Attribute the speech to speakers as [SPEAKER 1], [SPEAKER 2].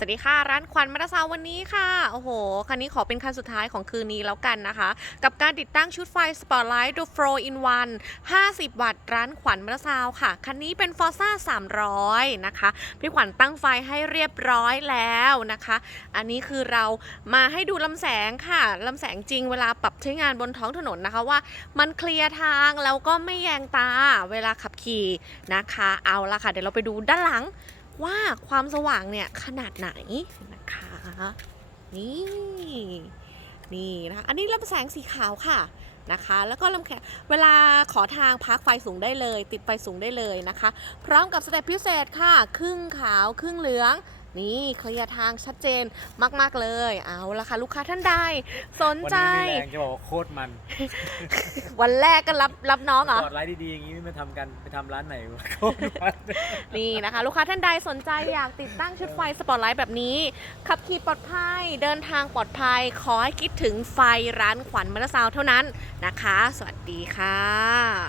[SPEAKER 1] สวัสดีค่ะ ร้านควันมัตซาวันนี้ค่ะ โอ้โห คันนี้ขอเป็นคันสุดท้ายของคืนนี้แล้วกันนะคะ กับการติดตั้งชุดไฟ Spotlight Do Flow in One 50 วัตต์ ร้านขวัญมัตซาวค่ะ คันนี้เป็น Forza 300 นะคะ พี่ขวัญตั้งไฟให้เรียบร้อยแล้วนะคะ อันนี้คือเรามาให้ดูลำแสงค่ะ ลำแสงจริงเวลาปรับใช้งานบนท้องถนนนะคะว่ามันเคลียร์ทางแล้วก็ไม่แยงตาเวลาขับขี่นะคะ เอาละค่ะ เดี๋ยวเราไปดูด้านหลัง ว่าความสว่างเนี่ยขนาดไหนนะคะ นี่นี่นะคะ อันนี้ลำแสงสีขาวค่ะนะคะ แล้วก็ลำแขงเวลาขอทางพักไฟสูงได้เลย ติดไฟสูงได้เลยนะคะ พร้อมกับสเต็ปพิเศษค่ะ ครึ่งขาว ครึ่งเหลือง นี่เคลียร์ทางชัดเจนมาก ๆ เลย เอาละค่ะ ลูกค้าท่านใดสน
[SPEAKER 2] วัน
[SPEAKER 1] ใจ
[SPEAKER 2] นี้มีแรงจะบอกว่าโคตรมัน
[SPEAKER 1] วันแรกก็รับรับน้องเหรอ
[SPEAKER 2] กอดไลฟ์ดีๆอย่างนี้ไม่มาทำกันไปทำร้านไหนวะโคตรมัน
[SPEAKER 1] นี่นะคะ ลูกค้าท่านใดสนใจอยากติดตั้งชุดไฟสปอตไลท์แบบนี้ ขับขี่ปลอดภัย เดินทางปลอดภัย ขอให้คิดถึงไฟร้านขวัญมรซาวเท่านั้นนะคะ สวัสดีค่ะ